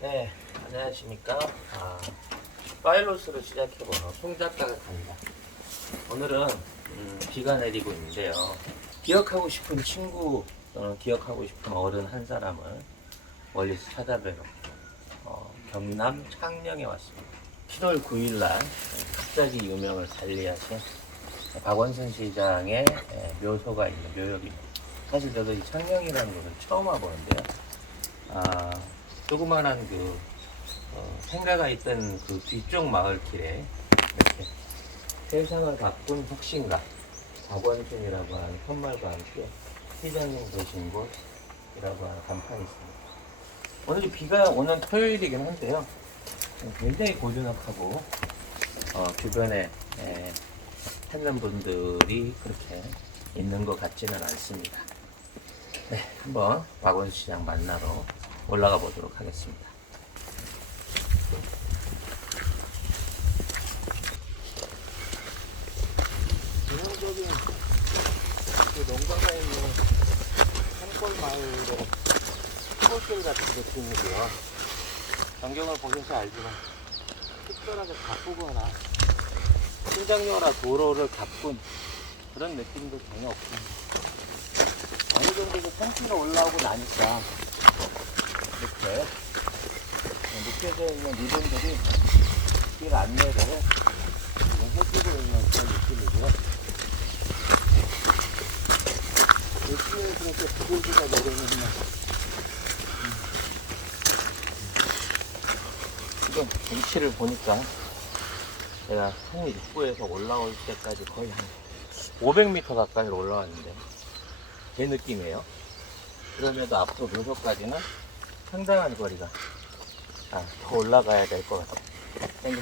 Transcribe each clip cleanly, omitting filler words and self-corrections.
네, 안녕하십니까. 파일럿으로 시작해보는 송 작가가 갑니다. 오늘은 비가 내리고 있는데요. 기억하고 싶은 친구 또는 기억하고 싶은 어른 한 사람을 멀리서 찾아뵈러 경남 창녕에 왔습니다. 7월 9일날 갑자기 유명을 달리하신 박원순 시장의 묘소가 있는 묘역입니다. 사실 저도 이 창녕이라는 곳을 처음 와보는데요. 조그만한 생가가 있던 그 뒤쪽 마을길에 이렇게 세상을 바꾼 혁신가 박원순이라고 하는 편말과 함께 시장님 계신 곳이라고 하는 간판이 있습니다. 오늘 비가 오는 토요일이긴 한데요. 굉장히 고즈넉하고 주변에 찾는 분들이 그렇게 있는 것 같지는 않습니다. 네, 한번 박원순 시장 만나러 올라가 보도록 하겠습니다. 전형적인 그 농가가 있는 산골 마을의 시골길 같은 느낌이고요. 전경을 보셔서 알지만 특별하게 가꾸거나 신장로나 도로를 가꾼 그런 느낌도 전혀 없습니다. 어느 정도 그 산기가 올라오고 나니까 이렇게 묶여져 있는 리본들이 길 안내를 해주고 있는 그런 느낌이고요. 열심히 그렇게 부들기가 내리는 지금 위치를 보니까 제가 산 입구에서 올라올 때까지 거의 한 500m 가까이 올라왔는데 제 느낌이에요. 그럼에도 앞으로 묘소까지는 상당한 거리가 더 올라가야 될 것 같아요. 땡겨.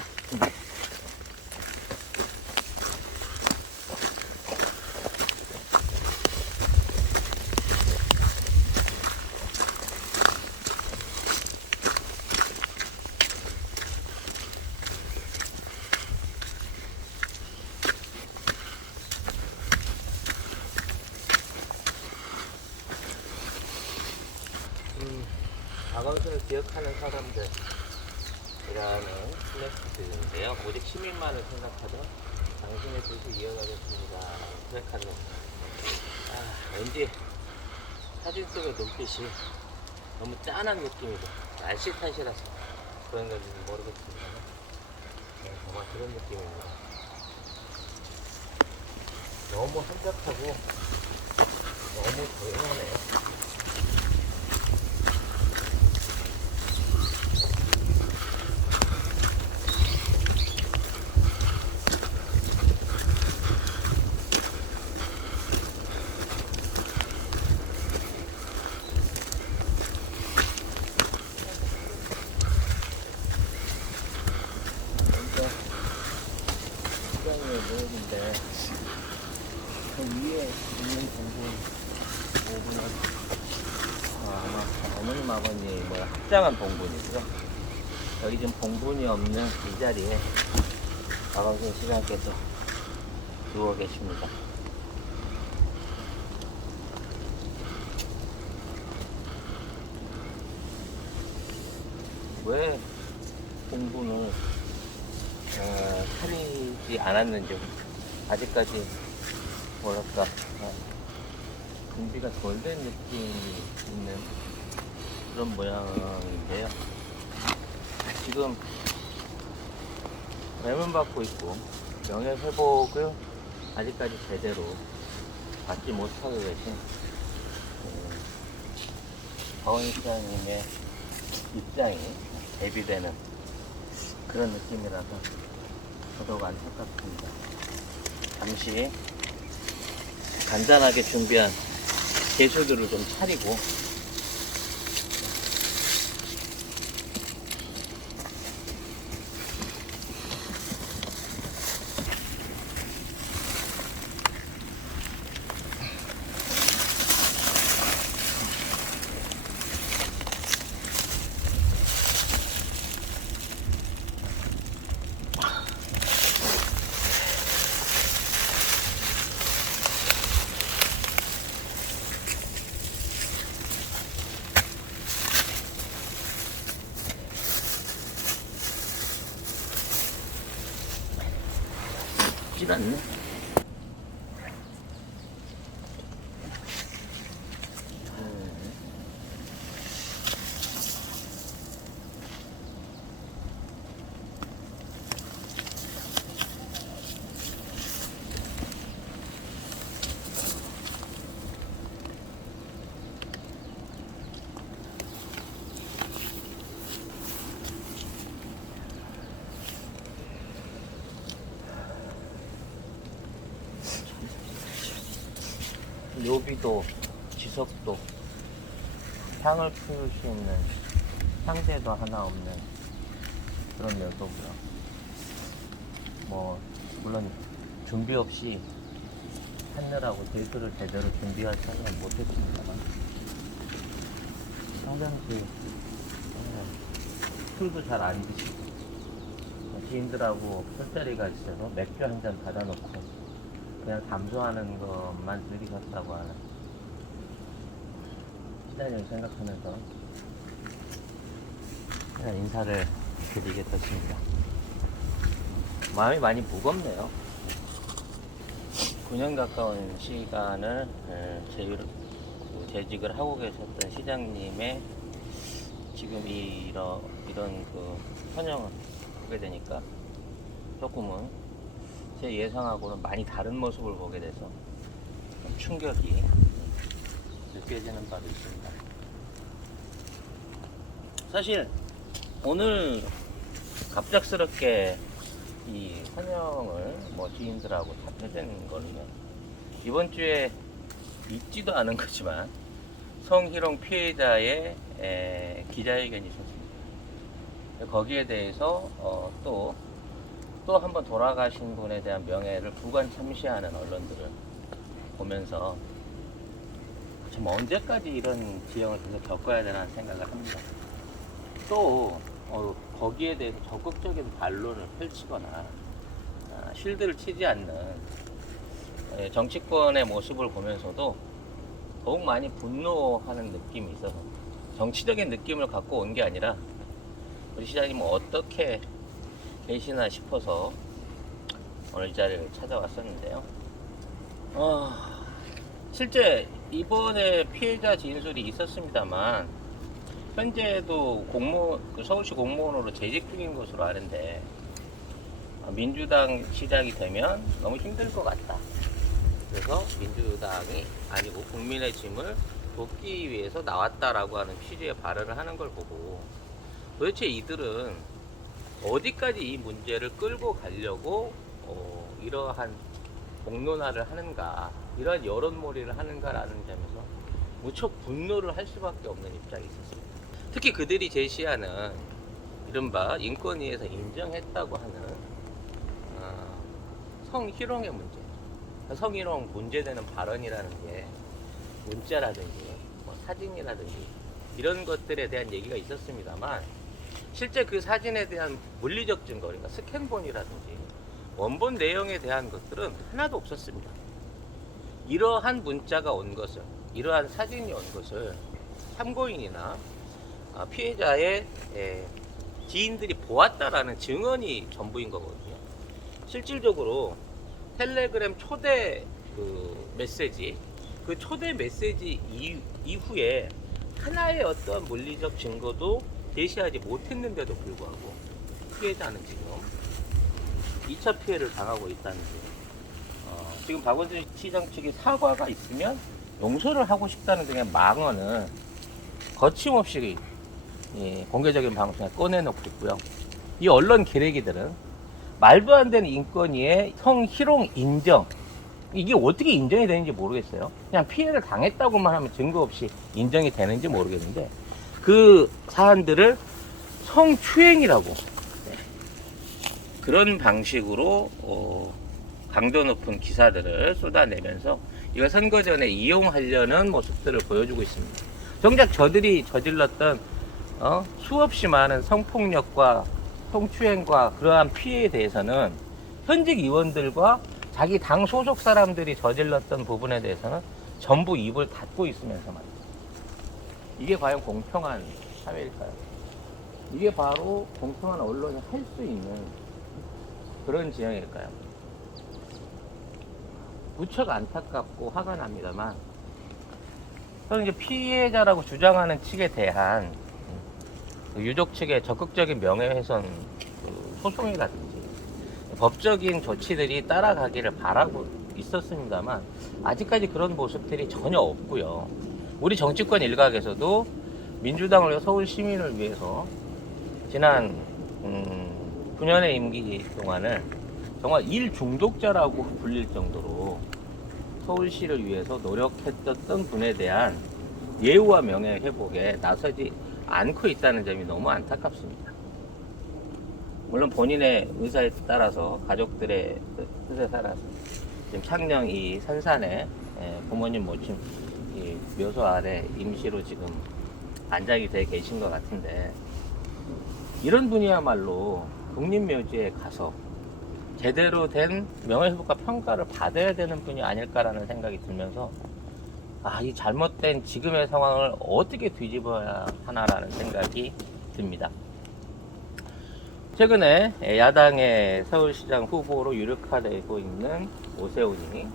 박원순을 기억하는 사람들이라는 플래카드인데요. 오직 시민만을 생각하던 당신의 뜻을 이어가겠습니다. 플래카드. 왠지 사진 속의 눈빛이 너무 짠한 느낌이고 날씨 탓이라서 그런 건지 모르겠습니다. 정말 그런 느낌입니다. 너무 한적하고 너무 조용하네요. 모습인데 그 위에 있는 봉분은 아마 어머님 아버님 합장한 봉분이고요. 여기 지금 봉분이 없는 이 자리에 박원순 시장께서 누워 계십니다. 왜 봉분을 차리지 않았는지 아직까지 뭐랄까 준비가 덜 된 느낌이 있는 그런 모양인데요. 지금 매문받고 있고 명예회복을 아직까지 제대로 받지 못하고 계신 박원순 시장님의 입장이 대비되는 그런 느낌이라서 더더욱 안타깝습니다. 잠시 간단하게 준비한 개수들을 좀 차리고 보이질 않네. 요비도 지석도 향을 피울 수 있는 향재도 하나 없는 그런 녀석이라 뭐 물론 준비 없이 찾느라고 데이트를 제대로 준비할 생각은 못했습니다만 평상시 술도 잘 안 드시고 지인들하고 술자리가 있어서 맥주 한 잔 받아놓고 그냥 담소하는 것만 들이셨다고 하는 시장을 생각하면서 그냥 인사를 드리겠습니다. 마음이 많이 무겁네요. 9년 가까운 시간을 재직을 하고 계셨던 시장님의 지금 이런 그 선영을 하게 되니까 조금은 제 예상하고는 많이 다른 모습을 보게 돼서 좀 충격이 느껴지는 바도 있습니다. 사실 오늘 갑작스럽게 이 선영을 뭐 지인들하고 찾게 된 거는 이번 주에 있지도 않은 거지만 성희롱 피해자의 기자회견이 있었습니다. 거기에 대해서 또 한 번 돌아가신 분에 대한 명예를 부관참시하는 언론들을 보면서 참 언제까지 이런 지형을 계속 겪어야 되나 생각을 합니다. 또 거기에 대해서 적극적인 반론을 펼치거나 실드를 치지 않는 정치권의 모습을 보면서도 더욱 많이 분노하는 느낌이 있어서 정치적인 느낌을 갖고 온 게 아니라 우리 시장님은 어떻게 계시나 싶어서 오늘 이 자리를 찾아왔었는데요. 실제 이번에 피해자 진술이 있었습니다만 현재도 서울시 공무원으로 재직 중인 것으로 아는데 민주당 시작이 되면 너무 힘들 것 같다. 그래서 민주당이 아니고 국민의 짐을 돕기 위해서 나왔다라고 하는 취지의 발언을 하는 걸 보고 도대체 이들은 어디까지 이 문제를 끌고 가려고 이러한 공론화를 하는가, 이러한 여론몰이를 하는가라는 점에서 무척 분노를 할 수밖에 없는 입장이 있었습니다. 특히 그들이 제시하는 이른바 인권위에서 인정했다고 하는 성희롱의 문제, 성희롱 문제되는 발언이라는 게 문자라든지 사진이라든지 이런 것들에 대한 얘기가 있었습니다만 실제 그 사진에 대한 물리적 증거, 그러니까 스캔본이라든지 원본 내용에 대한 것들은 하나도 없었습니다. 이러한 문자가 온 것을, 이러한 사진이 온 것을 참고인이나 피해자의 지인들이 보았다라는 증언이 전부인 거거든요. 실질적으로 텔레그램 초대 메시지, 그 초대 메시지 이후에 하나의 어떤 물리적 증거도 제시하지 못했는데도 불구하고 피해자는 지금 2차 피해를 당하고 있다는 게 지금 박원순 시장 측이 사과가 있으면 용서를 하고 싶다는 등의 망언을 거침없이 공개적인 방송에 꺼내놓고 있고요. 이 언론 기레기들은 말도 안 되는 인권위의 성희롱 인정, 이게 어떻게 인정이 되는지 모르겠어요. 그냥 피해를 당했다고만 하면 증거 없이 인정이 되는지 모르겠는데 그 사안들을 성추행이라고 그런 방식으로 강도 높은 기사들을 쏟아내면서 이걸 선거 전에 이용하려는 모습들을 보여주고 있습니다. 정작 저들이 저질렀던 수없이 많은 성폭력과 성추행과 그러한 피해에 대해서는 현직 의원들과 자기 당 소속 사람들이 저질렀던 부분에 대해서는 전부 입을 닫고 있으면서 말이죠. 이게 과연 공평한 사회일까요? 이게 바로 공평한 언론이 할 수 있는 그런 지형일까요? 무척 안타깝고 화가 납니다만, 저는 이제 피해자라고 주장하는 측에 대한 그 유족 측의 적극적인 명예훼손 소송이라든지 법적인 조치들이 따라가기를 바라고 있었습니다만, 아직까지 그런 모습들이 전혀 없고요. 우리 정치권 일각에서도 민주당을 위해 서울 시민을 위해서 지난 9년의 임기 동안을 정말 일 중독자라고 불릴 정도로 서울시를 위해서 노력했던 분에 대한 예우와 명예 회복에 나서지 않고 있다는 점이 너무 안타깝습니다. 물론 본인의 의사에 따라서 가족들의 뜻에 따라서 지금 창녕 이 산산에 부모님 모친 이 묘소 아래 임시로 지금 안장이 돼 계신 것 같은데, 이런 분이야말로 국립묘지에 가서 제대로 된 명예회복과 평가를 받아야 되는 분이 아닐까라는 생각이 들면서, 이 잘못된 지금의 상황을 어떻게 뒤집어야 하나라는 생각이 듭니다. 최근에 야당의 서울시장 후보로 유력화되고 있는 오세훈이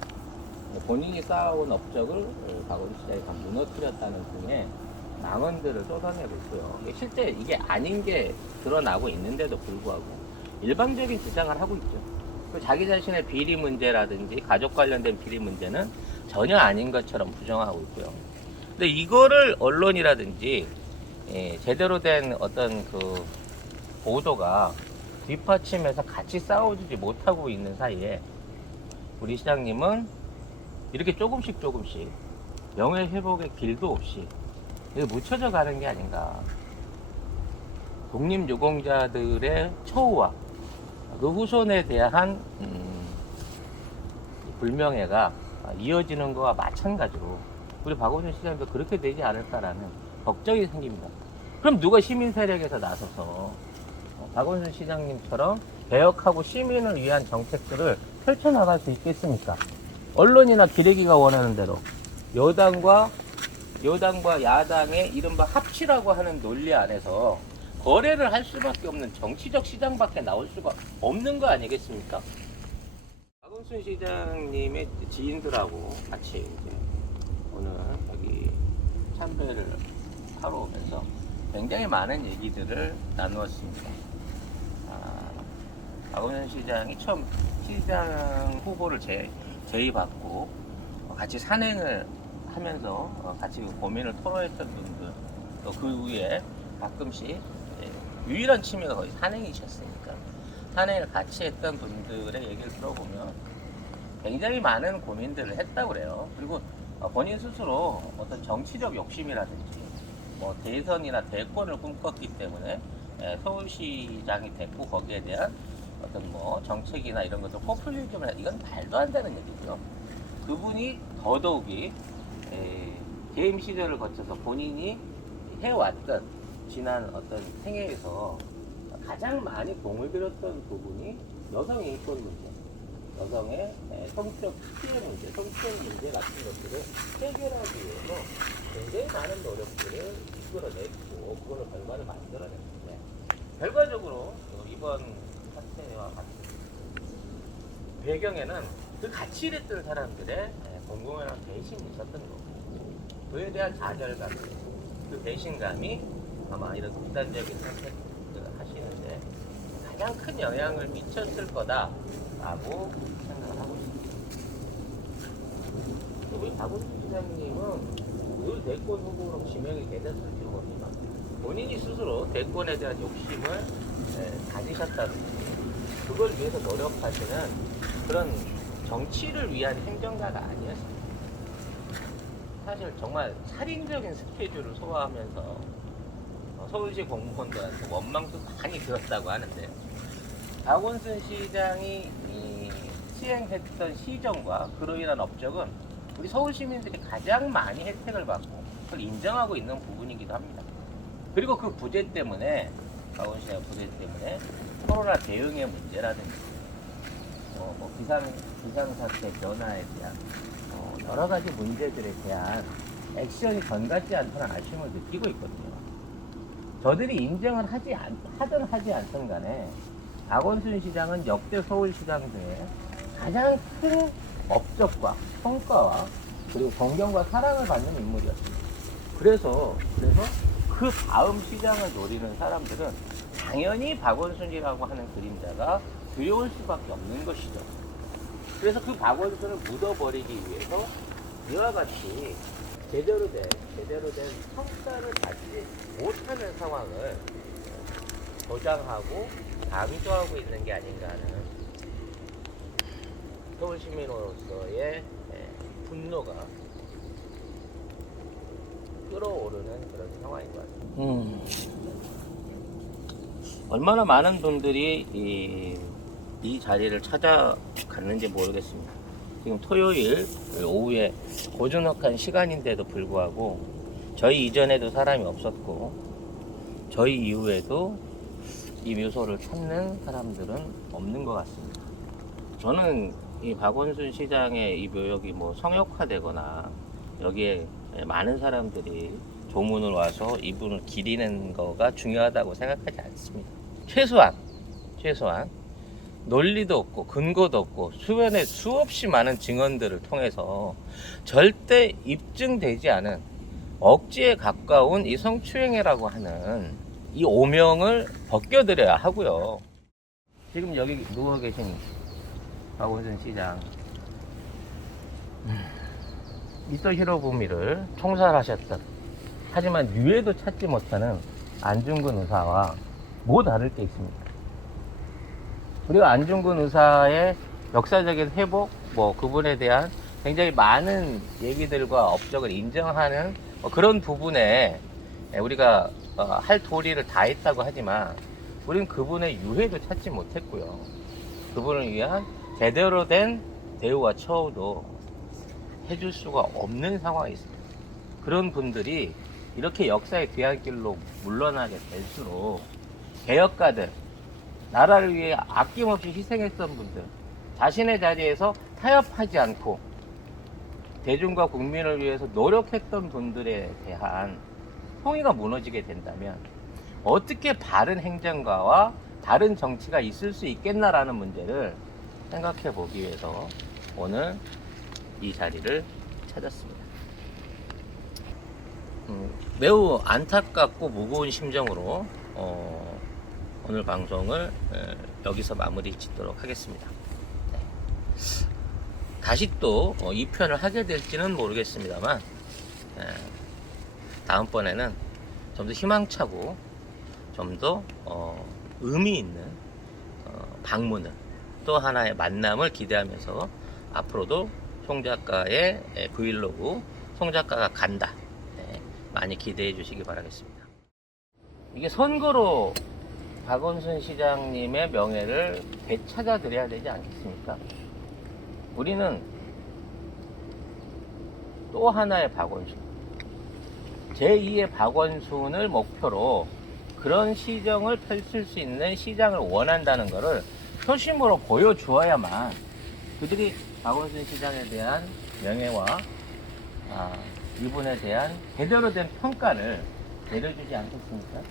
본인이 쌓아온 업적을 박원순 시장이 다 무너뜨렸다는 등의 망언들을 쏟아내고 있고요. 실제 이게 아닌 게 드러나고 있는데도 불구하고 일방적인 주장을 하고 있죠. 자기 자신의 비리 문제라든지 가족 관련된 비리 문제는 전혀 아닌 것처럼 부정하고 있고요. 근데 이거를 언론이라든지 제대로 된 어떤 그 보도가 뒷받침해서 같이 싸워주지 못하고 있는 사이에 우리 시장님은 이렇게 조금씩 명예회복의 길도 없이 묻혀져 가는 게 아닌가. 독립유공자들의 처우와 그 후손에 대한 불명예가 이어지는 것과 마찬가지로 우리 박원순 시장도 그렇게 되지 않을까라는 걱정이 생깁니다. 그럼 누가 시민 세력에서 나서서 박원순 시장님처럼 개혁하고 시민을 위한 정책들을 펼쳐나갈 수 있겠습니까? 언론이나 기레기가 원하는 대로 여당과 야당의 이른바 합치라고 하는 논리 안에서 거래를 할 수밖에 없는 정치적 시장밖에 나올 수가 없는 거 아니겠습니까? 박원순 시장님의 지인들하고 같이 이제 오늘 여기 참배를 하러 오면서 굉장히 많은 얘기들을 나누었습니다. 박원순 시장이 처음 시장 후보를 제의받고 같이 산행을 하면서 같이 고민을 토로했던 분들, 또 그 후에 가끔씩 유일한 취미가 거의 산행이셨으니까 산행을 같이 했던 분들의 얘기를 들어보면 굉장히 많은 고민들을 했다고 그래요. 그리고 본인 스스로 어떤 정치적 욕심이라든지 대선이나 대권을 꿈꿨기 때문에 서울시장이 됐고 거기에 대한 어떤 정책이나 이런 것들 포퓰리즘을 이건 말도 안 되는 얘기고요. 그분이 더더욱이 재임 시절을 거쳐서 본인이 해왔던 지난 어떤 생애에서 가장 많이 공을 들였던 부분이 여성 인권 문제, 여성의 성적 피해 문제, 성추행 문제 같은 것들을 해결하기 위해서 굉장히 많은 노력들을 이끌어냈고 그걸로 결과를 만들어냈는데, 결과적으로 이번 사태와 같은 배경에는 그 같이 일했던 사람들의 공공연한 배신이 있었던 거고, 그에 대한 좌절감, 그 배신감이 아마 이런 극단적인 선택을 하시는데 가장 큰 영향을 미쳤을 거다라고 생각을 하고 있습니다. 우리 박원순 시장님은 늘 대권 후보로 지명이 되셨을지 모르지만 본인이 스스로 대권에 대한 욕심을 가지셨다든지 그걸 위해서 노력하시는 그런 정치를 위한 행정가가 아니었습니다. 사실 정말 살인적인 스케줄을 소화하면서 서울시 공무원들한테 원망도 많이 들었다고 하는데, 박원순 시장이 시행했던 시정과 그로 인한 업적은 우리 서울 시민들이 가장 많이 혜택을 받고 그걸 인정하고 있는 부분이기도 합니다. 그리고 그 부재 때문에, 박원순 시장 부재 때문에 코로나 대응의 문제라든지 비상사태 변화에 대한 여러 가지 문제들에 대한 액션이 전 같지 않다는 아쉬움을 느끼고 있거든요. 저들이 인정을 하든 하지 않든 간에 박원순 시장은 역대 서울시장 중에 가장 큰 업적과 성과와 그리고 존경과 사랑을 받는 인물이었습니다. 그래서 그 다음 시장을 노리는 사람들은 당연히 박원순이라고 하는 그림자가 두려울 수밖에 없는 것이죠. 그래서 그 박원순을 묻어버리기 위해서 이와 같이 제대로 된 성과를 가지지 못하는 상황을 조장하고 강조하고 있는 게 아닌가 하는 서울 시민으로서의 분노가 끌어오르는 그런 상황인 것 같아요. 얼마나 많은 분들이 이 자리를 찾아갔는지 모르겠습니다. 지금 토요일 오후에 고즈넉한 시간인데도 불구하고 저희 이전에도 사람이 없었고 저희 이후에도 이 묘소를 찾는 사람들은 없는 것 같습니다. 저는 이 박원순 시장의 이 묘역이 뭐 성역화되거나 여기에 많은 사람들이 조문을 와서 이분을 기리는 거가 중요하다고 생각하지 않습니다. 최소한 논리도 없고 근거도 없고 수변에 수없이 많은 증언들을 통해서 절대 입증되지 않은 억지에 가까운 이 성추행이라고 하는 이 오명을 벗겨드려야 하고요. 지금 여기 누워 계신 박원순 시장 미스터 히로부미를 총살하셨던 하지만 유해도 찾지 못하는 안중근 의사와 뭐 다를 게 있습니까? 그리고 안중근 의사의 역사적인 회복, 뭐 그분에 대한 굉장히 많은 얘기들과 업적을 인정하는 그런 부분에 우리가 할 도리를 다 했다고 하지만 우리는 그분의 유해도 찾지 못했고요. 그분을 위한 제대로 된 대우와 처우도 해줄 수가 없는 상황이 있습니다. 그런 분들이 이렇게 역사의 뒤안길로 물러나게 될수록 개혁가들, 나라를 위해 아낌없이 희생했던 분들, 자신의 자리에서 타협하지 않고 대중과 국민을 위해서 노력했던 분들에 대한 성의가 무너지게 된다면 어떻게 바른 행정가와 다른 정치가 있을 수 있겠나라는 문제를 생각해 보기 위해서 오늘 이 자리를 찾았습니다. 매우 안타깝고 무거운 심정으로 오늘 방송을 여기서 마무리 짓도록 하겠습니다. 네. 다시 또 2편을 하게 될지는 모르겠습니다만 다음번에는 좀 더 희망차고 좀 더 의미 있는 방문을 또 하나의 만남을 기대하면서 앞으로도 송작가의 브이로그 송작가가 간다 많이 기대해 주시기 바라겠습니다. 이게 선거로 박원순 시장님의 명예를 되찾아 드려야 되지 않겠습니까? 우리는 또 하나의 박원순, 제2의 박원순을 목표로 그런 시정을 펼칠 수 있는 시장을 원한다는 것을 표심으로 보여주어야만 그들이 박원순 시장에 대한 명예와 이분에 대한 제대로 된 평가를 내려주지 않겠습니까?